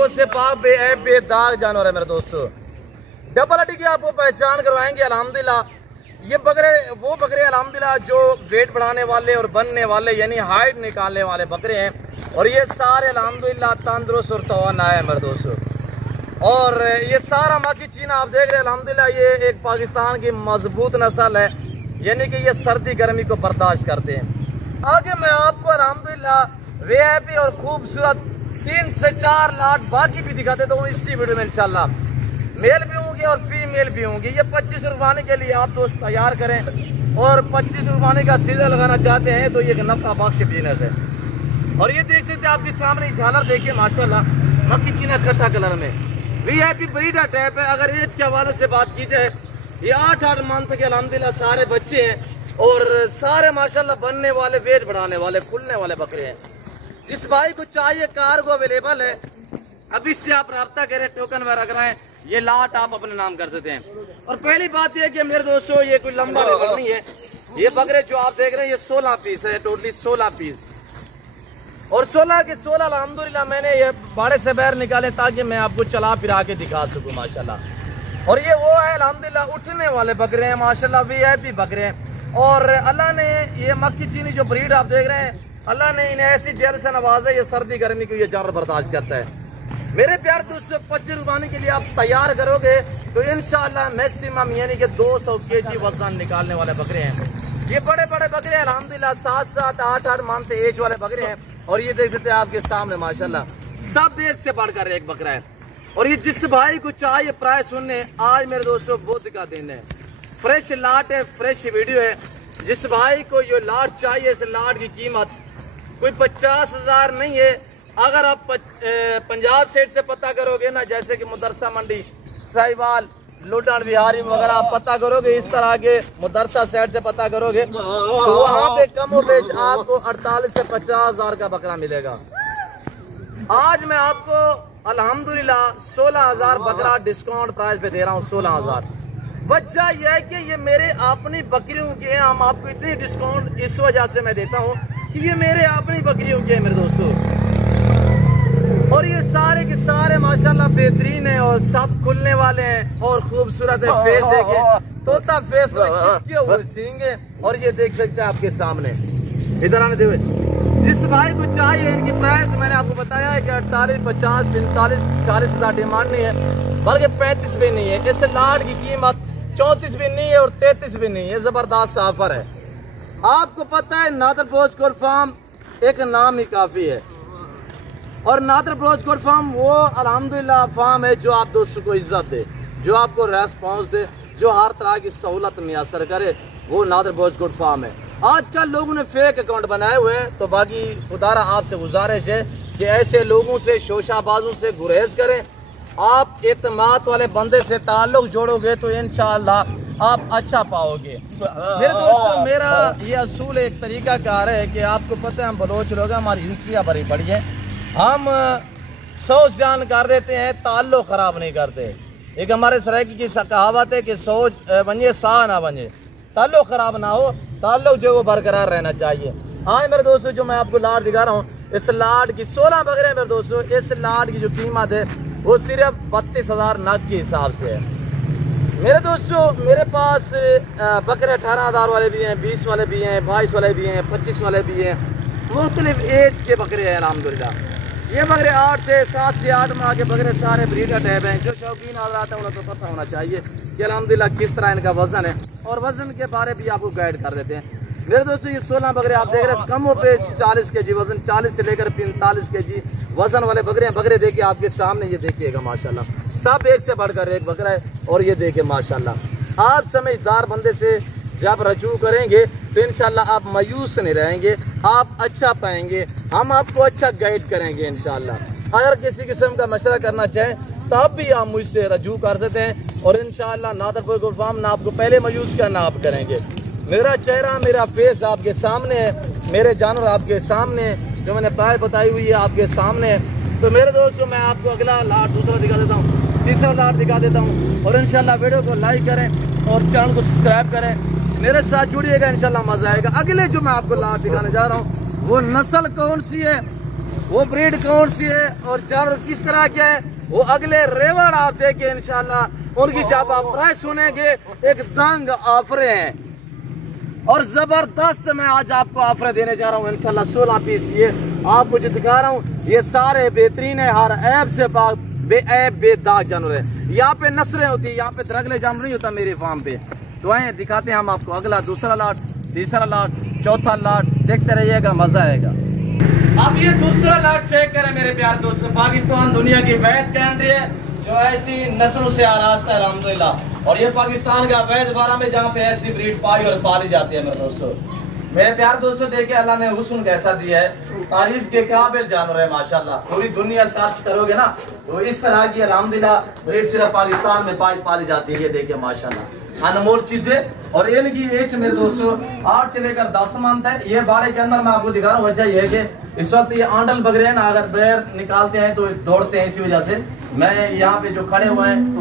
आंखों से पाक बेदाग जानवर है मेरे दोस्तों। डबल हड्डी की आपको पहचान करवाएंगे अल्हम्दुलिल्लाह। ये बकरे वो बकरे अल्हम्दुलिल्लाह जो वेट बढ़ाने वाले और बनने वाले यानी हाइट निकालने वाले बकरे हैं। और ये सारे अल्हम्दुलिल्लाह तंदुरुस्त और तवाना है मेरे दोस्तों। और ये सारा मक्की चीना आप देख रहे हैं अल्हम्दुलिल्लाह ये एक पाकिस्तान की मजबूत नस्ल है, यानी कि ये सर्दी गर्मी को बर्दाश्त करते हैं। आगे मैं आपको अल्हम्दुलिल्लाह वीआईपी और खूबसूरत 3 से 4 लाट बाकी भी दिखाते तो इसी वीडियो में इंशाल्लाह। मेल भी होंगे और फीमेल भी होंगी। ये 25 रुपये के लिए आप दोस्त तैयार करें, और 25 रुपये का सीजन लगाना चाहते हैं तो ये एक नफा बख्श बिजनेस है। और ये देख सकते हैं आपके सामने झालर देखिए माशाल्लाह, मक्की चीना खट्टा कलर में वीआईपी ब्रीडर टाइप है। अगर एज के हवाले से बात की जाए, ये 8 मंथ के अल्हम्दुलिल्लाह सारे बच्चे हैं और सारे माशाल्लाह बनने वाले, वेट बढ़ाने वाले, खुलने वाले बकरे हैं। जिस भाई को चाहिए कार्गो अवेलेबल है, अभी से आप रब्ता करें, टोकन वगैरह कराएं, ये लाट आप अपने नाम कर सकते हैं। और पहली बात यह कि मेरे दोस्तों ये कोई लंबा लेवल नहीं है। ये बकरे जो आप देख रहे हैं ये 16 पीस है, टोटली 16 पीस। और 16 के 16 अल्हम्दुलिल्लाह मैंने ये बाड़े से बाहर निकाले ताकि मैं आपको चला फिरा के दिखा सकूँ माशाल्लाह। और ये वो है अल्हम्दुलिल्लाह उठने वाले बकरे हैं माशाल्लाह, वीआईपी बकरे हैं। और अल्लाह ने ये मक्की चीनी जो ब्रीड आप देख रहे हैं, अल्लाह ने इन्हें ऐसी जेल से नवाजा, ये सर्दी गर्मी को ये जानवर बर्दाश्त करता है। मेरे प्यार दोस्तों 25 रुपये के लिए आप तैयार करोगे तो इंशाल्लाह मैक्सिमम यानी कि 200 kg वजन निकालने वाले बकरे हैं। ये बड़े बड़े बकरे हैं अल्हम्दुलिल्लाह, 7-7, 8-8 मंथ एज वाले बकरे हैं। और ये देख सकते हैं आपके सामने माशाल्लाह सब एक से बढ़कर एक बकरा है। और ये जिस भाई को चाहिए प्राइस सुनने, आज मेरे दोस्तों बहुत का दिन है, फ्रेश लाट है, फ्रेश वीडियो है। जिस भाई को ये लाट चाहिए, इस लाट की कीमत कोई 50,000 नहीं है। अगर आप पंजाब सेट से पता करोगे ना, जैसे कि मदरसा मंडी, साहिवाल, लुधियाना बिहारी वगैरह आप पता करोगे, इस तरह के मदरसा सेट से पता करोगे तो वहाँ पे कम और बेश आपको 48 से 50,000 का बकरा मिलेगा। आज मैं आपको अल्हम्दुलिल्लाह 16,000 बकरा डिस्काउंट प्राइस पे दे रहा हूँ। 16,000 वजह यह है कि ये मेरे अपनी बकरियों के हैं। हम आपको इतनी डिस्काउंट इस वजह से मैं देता हूँ कि ये मेरे अपनी बकरियों के हैं मेरे दोस्तों। और ये सारे के सारे माशाल्लाह बेहतरीन है और सब खुलने वाले हैं और खूबसूरत है। फेस देखें, तोता फेस में चिपके हुए सींग है। और ये देख सकते हैं आपके सामने, इधर आने देवे। जिस भाई को चाहिए, इनकी प्राइस मैंने आपको बताया है कि 48, 50, 45, 40,000 डिमांड नहीं है, बल्कि 35 भी नहीं है। इस लाट की कीमत 34 भी नहीं है और 33 भी नहीं है। जबरदस्त ऑफर है। आपको पता है नादर ब्रोच गोट फार्म एक नाम ही काफ़ी है। और नादर ब्रोच गोट फार्म वो अल्हम्दुलिल्लाह फार्म है जो आप दोस्तों को इज्जत दे, जो आपको रेस्पॉन्स दे, जो हर तरह की सहूलत मुयसर करे, वो नादर ब्रोच गोट फार्म है। आजकल लोगों ने फेक अकाउंट बनाए हुए हैं, तो बाकी खुदारा आपसे गुजारिश है कि ऐसे लोगों से, शोशाबाजों से गुरेज करें। आप एतमाद वाले बंदे से ताल्लुक जोड़ोगे तो इंशाअल्लाह आप अच्छा पाओगे। मेरे दोस्तों मेरा ये असूल एक तरीका कार है कि आपको पता है हम बलोच लोग, हमारी हिस्ट्रियाँ बड़ी बड़ी हैं, हम 100 जान कर देते हैं, ताल्लुक ख़राब नहीं करते। एक हमारे सराइकी की कहावत है कि सोच बने सा ना बने, ताल्लुक ख़राब ना हो, ताल्लुक जो वो बरकरार रहना चाहिए। हाँ मेरे दोस्तों जो मैं आपको लाट दिखा रहा हूँ, इस लाट की 16 बकरे हैं मेरे दोस्तों। इस लाट की जो कीमत है वो सिर्फ 32,000 नग के हिसाब से है मेरे दोस्तों। मेरे पास बकरे 18,000 वाले भी हैं, 20 वाले भी हैं, 22 वाले भी हैं, 25 वाले भी हैं, मुख्तलिफ एज के बकरे हैं अल्हम्दुलिल्लाह। ये बकरे 8 से 7 से 8 माह के बकरे सारे ब्रीडर टाइप हैं। जो शौकीन हज़रात हैं उन्हें तो पता होना चाहिए कि अल्हम्दुलिल्लाह किस तरह इनका वज़न है, और वज़न के बारे भी आपको गाइड कर देते हैं मेरे दोस्तों। ये 16 बकरे आप देख रहे हैं, कम व पेश 40 kg वज़न, 40 से लेकर 45 kg वज़न वाले बकरे हैं। बकरे देखिए आपके सामने, ये देखिएगा माशाल्लाह सब एक से बढ़कर एक बकरा है। और ये देखिए माशाल्लाह, आप समझदार बंदे से जब रजू करेंगे तो इंशाल्लाह आप मायूस नहीं रहेंगे, आप अच्छा पाएंगे, हम आपको अच्छा गाइड करेंगे इंशाल्लाह। अगर किसी किस्म का मशवरा करना चाहें तब भी आप मुझसे रजू कर सकते हैं, और इंशाल्लाह नादर ब्रोच गोट फार्म ना आपको पहले मायूस करना आप करेंगे। मेरा चेहरा, मेरा फेस आपके सामने है, मेरे जानवर आपके सामने है, जो मैंने प्राइस बताई हुई है आपके सामने है। तो मेरे दोस्तों मैं आपको अगला लाट दूसरा दिखा देता हूँ, तीसरा लाट दिखा देता हूँ। और इंशाल्लाह वीडियो को लाइक करें और चैनल को सब्सक्राइब करें, मेरे साथ जुड़िएगा, इंशाल्लाह मज़ा आएगा। अगले जो मैं आपको लाट दिखाने जा रहा हूँ वो नस्ल कौन सी है वो ब्रीड कौन सी है और जानवर किस तरह के है, वो अगले रेवड़ आप देखें इंशाल्लाह। उनकी जब आप प्राइस सुनेंगे एक दंग ऑफर हैं और जबरदस्त मैं आज आपको ऑफर देने जा रहा हूँ इंशाल्लाह। 16 पीस ये आपको जो दिखा रहा हूँ ये सारे बेहतरीन है, हर ऐप से पाक बेऐब बेदाग जानवर है। यहाँ पे नस्लें होती है, यहाँ पे दरगले जानवर नहीं होता मेरे फार्म पे। तो आए दिखाते हैं हम आपको अगला दूसरा लाट, तीसरा लाट, चौथा लाट, देखते रहिएगा, मजा आएगा। अब ये दूसरा लाट चेक करें मेरे प्यारे दोस्तों। पाकिस्तान दुनिया की वैद कंट्री है जो ऐसी नस्लों से आरास्ता है अल्हम्दुलिल्लाह। और ये पाकिस्तान का वैद बारा में जहाँ पे ऐसी ब्रीड पाई और पाली जाती है मेरे दोस्तों। मेरे प्यारे दोस्तों देखिए अल्लाह ने हुस्न कैसा दिया है, तारीफ के काबिल जानवर है माशाल्लाह। पूरी दुनिया सर्च करोगे ना तो इस तरह की अल्हम्दुलिल्लाह ब्रीड सिर्फ पाकिस्तान में पाली जाती है। ये देखिए माशाल्लाह अनमोल चीजें। और इनकी एज मेरे दोस्तों 8 से लेकर 10 मंथ है। ये बाड़े के अंदर मैं आपको दिखा रहा हूँ, वजह यह है कि इस वक्त ये आंडल बकरे हैं ना, अगर बैर निकालते हैं तो दौड़ते हैं, इसी वजह से मैं यहाँ पे जो खड़े हुए हैं तो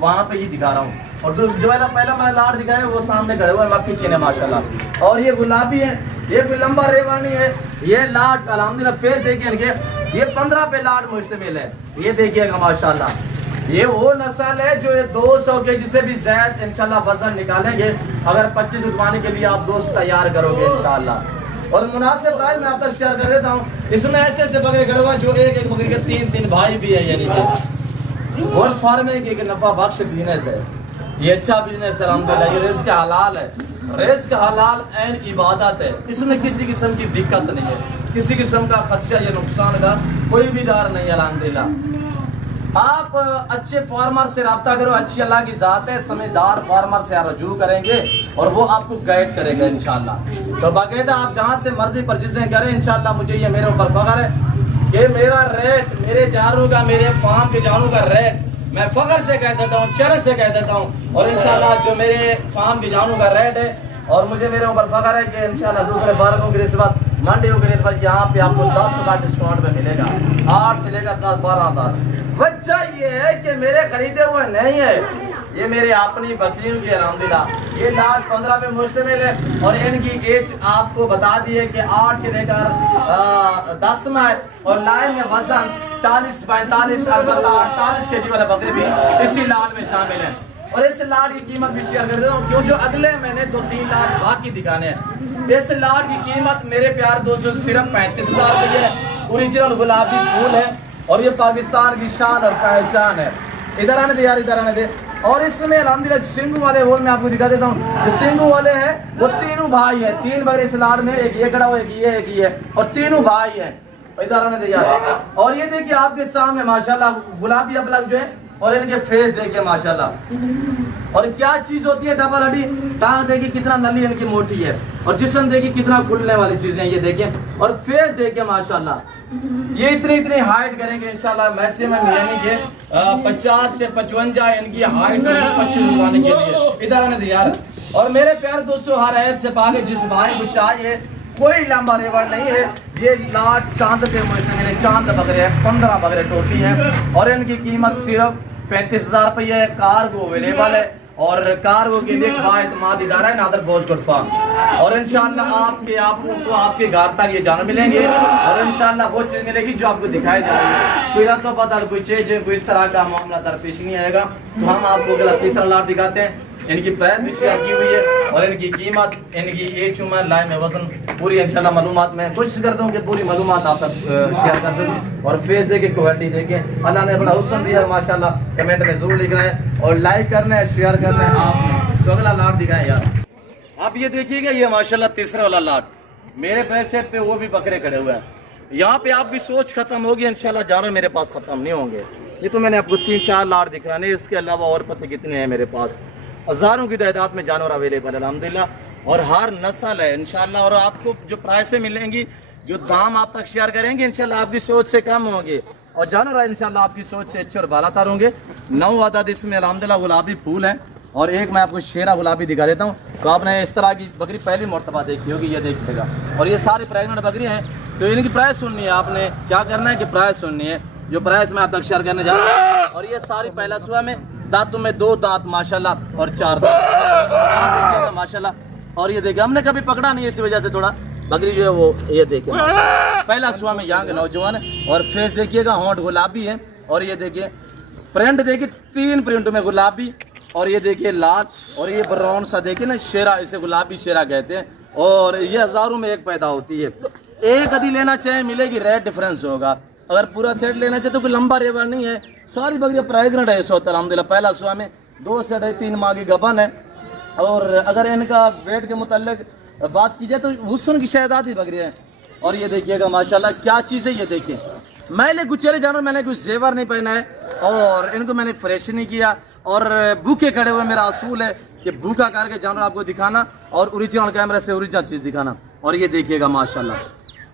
वहाँ पे ही दिखा रहा हूँ। और जो पहला मैं लाट दिखाया वो सामने खड़े हुए मक्खी चीन है माशाल्लाह। और ये गुलाबी है, ये भी लंबा रेवानी है। ये लाट अल्हम्दुलिल्लाह फेस देखिए इनके, ये 15 पे लाट मुश्तमिल है। ये देखिएगा माशाल्लाह। ये वो नस्ल है जो 200 केजी से भी ज्यादा इंशाल्लाह वजन निकालेंगे अगर 25 रुपये के लिए आप दोस्त तैयार करोगे इंशाल्लाह। और मुनासिब प्राइस में आप तक शेयर कर देता हूँ। इसमें ऐसे ऐसे बकरे खड़े हुए जो एक बकरे के 3 भाई भी है, यानी कि गोल्ड फार्मिंग एक नफा बख्श बिजनेस है। ये अच्छा बिजनेस है अल्हम्दुलिल्लाह। ये रिज़्क़ हलाल है, रिज़्क़ हलाल एंड इबादत है। इसमें किसी किस्म की दिक्कत नहीं है, किसी किस्म का खदशा या नुकसान का कोई भी डर नहीं है अल्हम्दुलिल्लाह। आप अच्छे फार्मर से रब्ता करो, अच्छी अल्लाह की ज़ात है, समझदार फार्मर से रजू करेंगे और वो आपको गाइड करेगा इंशाल्लाह। तो बाकायदा आप जहाँ से मर्जी परचेजिंग करें इंशाल्लाह। मुझे ये मेरे ऊपर फख्र है कि मेरा रेट, मेरे जानवरों का, मेरे फार्म के जानवरों का रेट मैं फख्र से कह देता हूँ, चर से कह देता हूँ। और इंशाल्लाह जो मेरे फार्म के जानवरों का रेट है और मुझे मेरे ऊपर फख्र है कि इंशाल्लाह दूसरे फार्मों की निस्बत मंडियों की निस्बत यहाँ पे आपको 10,000 डिस्काउंट में मिलेगा, 8 से लेकर 10-12,000। वजह ये है कि मेरे खरीदे हुए नहीं है, ये मेरे अपनी बकरियों की अल्हम्दुलिल्लाह। ये लाट 15 पे मुश्तमिल है और इनकी एज आपको बता दी है कि 8 से लेकर 10 में है। और लाइन में वजन 40-45 48 केजी वाले बकरे भी इसी लाट में शामिल है। और इस लाट की कीमत भी शेयर कर देता हूँ क्यों, जो अगले महीने 2-3 लाट बाकी दिखाने हैं। इस लाट की कीमत मेरे प्यार दोस्तों सिर्फ 35,000 रुपये है। ओरिजिनल गुलाबी फूल है और ये पाकिस्तान की शान और पहचान है। इधर आने दे यार, इधर आने दे। और इसमें अल्हम्दुलिल्लाह सिंगू वाले होल में आपको दिखा देता हूँ। जो सिंगू वाले हैं वो तीनों भाई हैं, 3 बकरे इस लाट में, एक ये खड़ा हुआ, एक ये और तीनों भाई हैं। इधर आने दे यार। और ये देखिए आपके सामने माशाल्लाह गुलाबी अबलग जो है और इनके फेस देखिए माशाल्लाह। और क्या चीज होती है डबल हड्डी, टांग देखिए कितना नली इनकी मोटी है और जिस्म देखिए कितना खुलने वाली चीजें ये देखिए। और फेस देखिए माशाल्लाह, ये इतनी हाइट करेंगे इंशाल्लाह मैक्सिमम, यानी कि 50 से 55 इनकी हाइट होगी 25 रुपये के लिए। इधर आने दे यार। और मेरे प्यारे दोस्तों हर ऐप से पाके जिस भाई को चाहिए, कोई लंबा रेवड़ नहीं है। ये लाट चांद पे मुश्तमिल, चांद बकरे हैं, 15 बकरे टोटली हैं और इनकी कीमत सिर्फ 35,000 रुपये है। कार्गो अवेलेबल है और कार्गो के लिए बाएतमाद इदारा है नादर बोझ फार्म। और इंशाल्लाह आपको आपके घर तक ये जानवर मिलेंगे और इंशाल्लाह वो चीज़ मिलेगी जो आपको दिखाई जा रही है। कोई तो पता कोई चीज कोई इस तरह का मामला दरपेश नहीं आएगा। तो हम आपको अगला तीसरा लाट दिखाते हैं। इनकी प्राइस भी शेयर की हुई है और इनकी कीमत, इनकी एज, उम्र, लाइन में वजन पूरी इंशाल्लाह मालूमात में कोशिश करता हूँ कि पूरी मालूमात आप तक शेयर कर सकूँ। और फेस देखे, क्वालिटी देखे, अल्लाह ने बड़ा हुस्न दिया माशाल्लाह। कमेंट में जरूर लिखना है और लाइक करना है, शेयर करना है। आप तो अगला लाट दिखाएं यार। आप ये देखिएगा, ये माशाल्लाह तीसरा वाला लाट, मेरे पैसे पे वो भी बकरे खड़े हुए हैं। यहाँ पे आपकी सोच खत्म होगी इंशाल्लाह, जानवर मेरे पास खत्म नहीं होंगे। ये तो मैंने आपको 3-4 लाट दिखाने, इसके अलावा और पता कितने हैं मेरे पास। हज़ारों की तादाद में जानवर अवेलेबल है अल्हम्दुलिल्लाह और हर नस्ल है इंशाल्लाह। और आपको जो प्राइसें मिलेंगी, जो दाम आप तक शेयर करेंगे इंशाल्लाह आपकी सोच से कम होंगे और जानवर इंशाल्लाह आपकी सोच से अच्छे और बालातर होंगे। 9 अदद इसमें अल्हम्दुलिल्लाह गुलाबी फूल हैं और एक मैं आपको शेरा गुलाबी दिखा देता हूँ। तो आपने इस तरह की बकरी पहली मरतबा देखी होगी, ये देखिएगा। और ये सारी प्रेगनेंट बकरी हैं, तो इनकी प्राइस सुननी है। आपने क्या करना है कि प्राइस सुननी है, जो प्राइस मैं आप तक शेयर करने जा रहा हूँ। और ये सारी पहला सुबह में दांतों में 2 दांत माशाल्लाह और 4 दांत देखिएगा माशाल्लाह। और ये देखिए हमने कभी पकड़ा नहीं है, इसी वजह से थोड़ा बकरी जो है वो ये देखिए पहला सुबह में यहाँ के नौजवान है। और फेस देखिएगा, होंठ गुलाबी है। और ये देखिए प्रिंट देखिए, 3 प्रिंट में गुलाबी, और ये देखिए लाल, और ये ब्राउन सा देखिए ना शेरा, इसे गुलाबी शेरा कहते हैं। और ये हज़ारों में एक पैदा होती है। एक यदि लेना चाहे मिलेगी, रेट डिफरेंस होगा। अगर पूरा सेट लेना चाहे तो कोई लंबा रेवर नहीं है, सारी बकरियाँ प्रेग्नेंट है इस वक्त अल्हम्दुलिल्लाह। पहला सुबह में 2 से 3 माह की गबन है। और अगर इनका वेट के मुतालिक बात की जाए तो हुस्न की शहजादी बकरियाँ हैं। और ये देखिएगा माशाल्लाह क्या चीज़ है, ये देखिए मैंने गुचेले जानवर, मैंने कुछ जेवर नहीं पहना है और इनको मैंने फ्रेश नहीं किया। और भूखे खड़े हुए मेरा असूल है कि भूखा करके जानवर आपको दिखाना और ओरिजिनल कैमरे से ओरिजिनल चीज़ दिखाना। और ये देखिएगा माशाल्लाह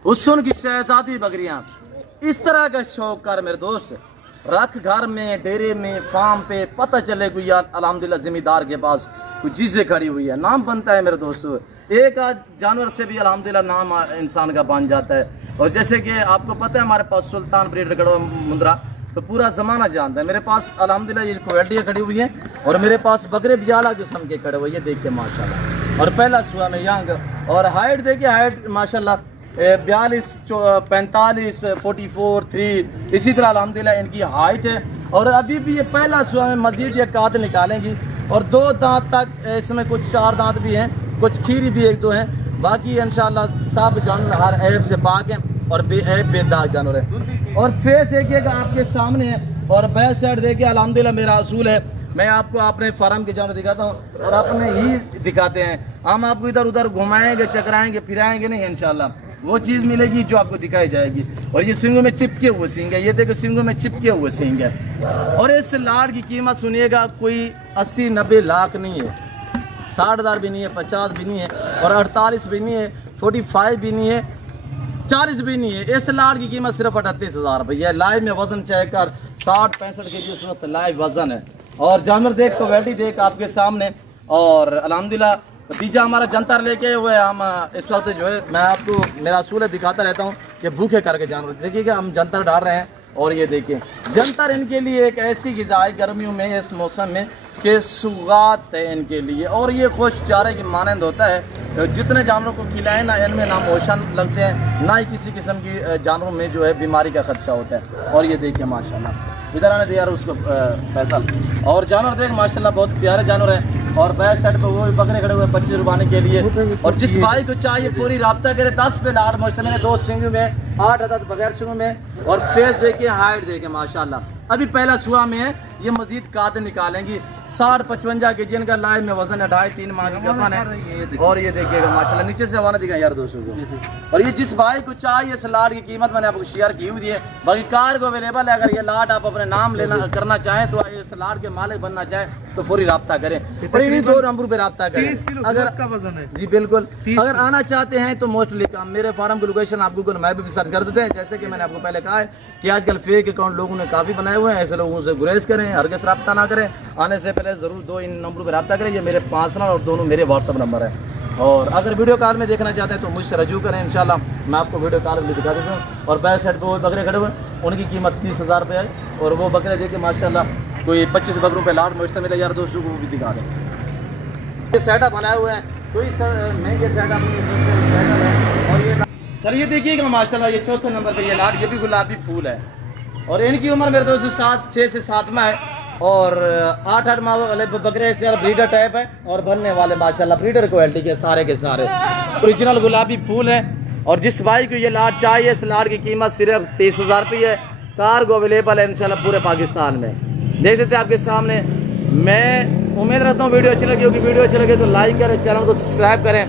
हुस्न की शहजादी बकरियाँ। इस तरह का शौक कर मेरे दोस्त, रख घर में, डेरे में, फार्म पे, पता चले कोई यार अल्हम्दुलिल्लाह ज़मींदार के पास कुछ चीज़ें खड़ी हुई है, नाम बनता है मेरे दोस्तों। एक आध जानवर से भी अल्हम्दुलिल्लाह नाम इंसान का बन जाता है। और जैसे कि आपको पता है हमारे पास सुल्तान ब्रीड कड़वा मुंद्रा तो पूरा ज़माना जानता है। मेरे पास अल्हम्दुलिल्लाह ये क्वालिटियाँ खड़ी हुई हैं और मेरे पास बकरे भी आला किस्म के खड़े हुए, ये देखिए माशाल्लाह। और पहला सुबह में यंग, और हाइट देखिए, हाइट माशाल्लाह 42, 45, 44, 3 इसी तरह अल्हम्दुलिल्लाह इनकी हाइट है। और अभी भी ये पहला सुबह में मज़ीद ये काद निकालेंगी। और 2 दांत तक इसमें कुछ 4 दांत भी हैं, कुछ खीरी भी 1-2 हैं, बाकी इंशाल्लाह सब जानवर हर ऐब से पाक हैं और बेऐब बेदाग जानवर है। और फेस देखिएगा आपके सामने है। और बैक साइड देखिए अल्हम्दुलिल्लाह मेरा असूल है, मैं आपको अपने फार्म के जानवर दिखाता हूँ और अपने ही दिखाते हैं। हम आपको इधर उधर घुमाएंगे, चकराएंगे, फिराएंगे नहीं, इंशाल्लाह वो चीज़ मिलेगी जो आपको दिखाई जाएगी। और ये सींगों में चिपके हुए सींग है, ये देखो सींगों में चिपके हुए सींग है। और इस लाड़ की कीमत सुनिएगा कोई 80-90 लाख नहीं है, 60,000 भी नहीं है, 50 भी नहीं है, और 48 भी नहीं है, 45 भी नहीं है, 40 भी नहीं है। इस लाड़ की कीमत सिर्फ 38,000 रुपये। लाइव में वजन चेक कर 60-65 के जी इस वक्त लाइव वजन है। और जानवर देख, क्वालिटी देख आपके सामने। और अल्हम्दुलिल्लाह नतीजा हमारा जंतर लेके हुए हम इस वक्त जो है, मैं आपको मेरा असूल है दिखाता रहता हूँ कि भूखे करके जानवर देखिएगा हम जंतर डाल रहे हैं। और ये देखिए जंतर इनके लिए एक ऐसी ग़िज़ा है गर्मियों में इस मौसम में कि सुगात है इनके लिए। और ये खुश चारे की मानंद होता है, जितने जानवरों को खिलाएं ना इनमें ना मोशन लगते हैं, ना ही किसी किस्म की जानवरों में जो है बीमारी का खदशा होता है। और ये देखिए माशाल्लाह इधर आने दिया उसको फैसल। और जानवर देख माशाल्लाह बहुत प्यारे जानवर हैं। और बैक साइड पे वो बकरे खड़े हुए बच्चे रुबाने के लिए। और जिस भाई को चाहिए पूरी राब्ता करे, 10 पे लाड़ मुश्तमिल है, 2 सिंगों में, 8 अदद बगैर सिंगों में। और फेस देखिए, हाइट देखिए माशाल्लाह अभी पहला सुबह में है, ये मजीद काद निकालेंगी। 60-55 के जी इनका लाइव में वजन है, 2.5-3 माह की गबन है। और ये देखिएगा माशाल्लाह नीचे से हवाना दिखाएं यार दोस्तों को। और ये जिस भाई को चाहिए इस लाट की कीमत मैंने आपको शेयर की हुई है। बाकी कार को अवेलेबल है, अगर ये लाट आप अपने नाम लेना करना चाहें तो इस लाट के मालिक बनना चाहें तो फौरी रब्ता करें। और इन्हीं 2 नंबर पे रब्ता करें। अगर जी बिल्कुल, अगर आना चाहते हैं तो मोस्टली मेरे फार्म की लोकेशन आप गूगल मैप भी सर्च कर देते हैं। जैसे कि मैंने आपको पहले कहा है कि आजकल फेक अकाउंट लोगों ने काफ़ी बनाए हुए हैं, ऐसे लोगों से गुरेज करें, हरगिज़ रब्ता ना करें। आने से पहले ज़रूर 2 इन नंबरों पर रब्ता करें। ये मेरे पर्सनल और दोनों मेरे व्हाट्सअप नंबर है। और अगर वीडियो कॉल में देखना चाहते हैं तो मुझसे रजू करें, इंशाल्लाह मैं आपको वीडियो कॉल में दिखा देता हूँ। और बैक साइड पर वो बकरे खड़े हुए उनकी कीमत 30,000 रुपये है। और वो बकरे देखिए माशाल्लाह कोई 25 बकरों पे लाट मुश्तमिल है यार दोस्तों को, वो भी दिखा दें। ये सेटअप बनाए हुए हैं, कोई महंगे सेटअप है। और ये चलिए देखिएगा माशाल्लाह ये 4थे नंबर पे ये लाट, ये भी गुलाबी फूल है। और इनकी उम्र मेरे दोस्तों 6 से 7 माह है। और 8 माह वाले बकरे से ब्रीडर टाइप है और बनने वाले माशाल्लाह ब्रीडर क्वालिटी के सारे ओरिजिनल गुलाबी फूल है। और जिस भाई को ये लाट चाहिए, इस लाट की कीमत सिर्फ 30,000 रुपये है। कार को अवेलेबल है इंशाल्लाह पूरे पाकिस्तान में। देख सकते हैं आपके सामने। मैं उम्मीद रखता हूँ वीडियो अच्छी लगी होगी। वीडियो अच्छी लगे तो लाइक करें, चैनल को सब्सक्राइब करें।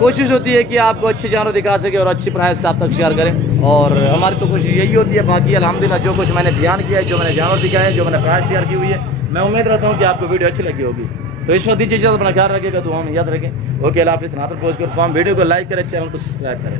कोशिश होती है कि आपको अच्छे जानवर दिखा सके और अच्छी प्राइस से आप तक शेयर करें। और हमारी तो कोशिश यही होती है। बाकी अल्हम्दुलिल्लाह जो कुछ मैंने ध्यान किया है, जो मैंने जानवर दिखाए हैं, जो मैंने प्राइस शेयर की हुई है, मैं उम्मीद रखता हूँ कि आपको वीडियो अच्छी लगी होगी। तो इस वक्त दीजिए, अपना ख्याल रखिएगा, दुआ में याद रखें। ओके, अल्लाह हाफ़िज़। नातर पोस्ट कर फॉर्म वीडियो को लाइक करें, चैनल को सब्सक्राइब करें।